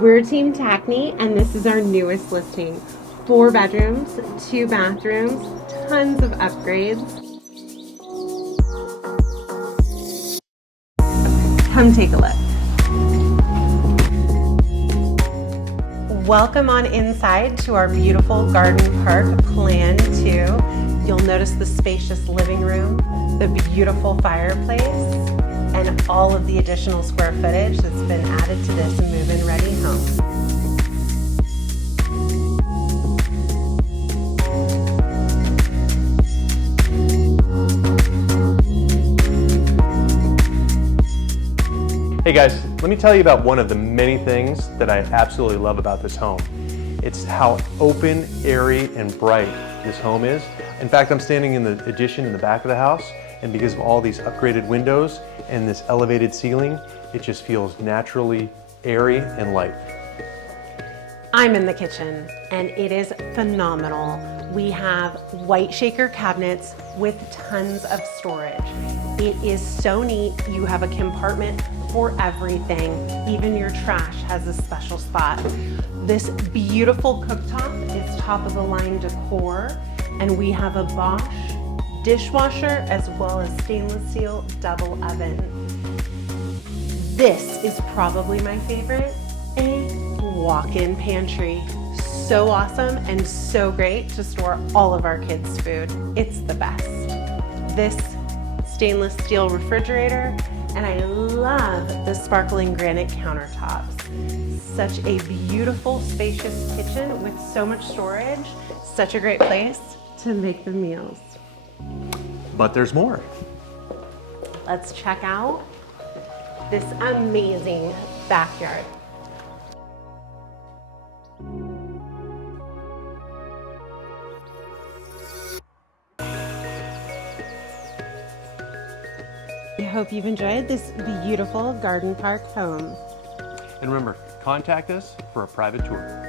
We're Team Tackney, and this is our newest listing. 4 bedrooms, 2 bathrooms, tons of upgrades. Come take a look. Welcome on inside to our beautiful garden park Plan 2. You'll notice the spacious living room, the beautiful fireplace, and all of the additional square footage that's been added to this move-in ready home. Hey guys, let me tell you about one of the many things that I absolutely love about this home. It's how open, airy, and bright this home is. In fact, I'm standing in the addition in the back of the house, and because of all these upgraded windows and this elevated ceiling, it just feels naturally airy and light. I'm in the kitchen, and it is phenomenal. We have white shaker cabinets with tons of storage. It is so neat. You have a compartment for everything. Even your trash has a special spot. This beautiful cooktop is top of the line decor, and we have a Bosch dishwasher as well as stainless steel double oven. This is probably my favorite, a walk-in pantry. So awesome and so great to store all of our kids' food. It's the best. This stainless steel refrigerator, and I love the sparkling granite countertops. Such a beautiful, spacious kitchen with so much storage. Such a great place to make the meals. But there's more. Let's check out this amazing backyard. I hope you've enjoyed this beautiful garden park home. And remember, contact us for a private tour.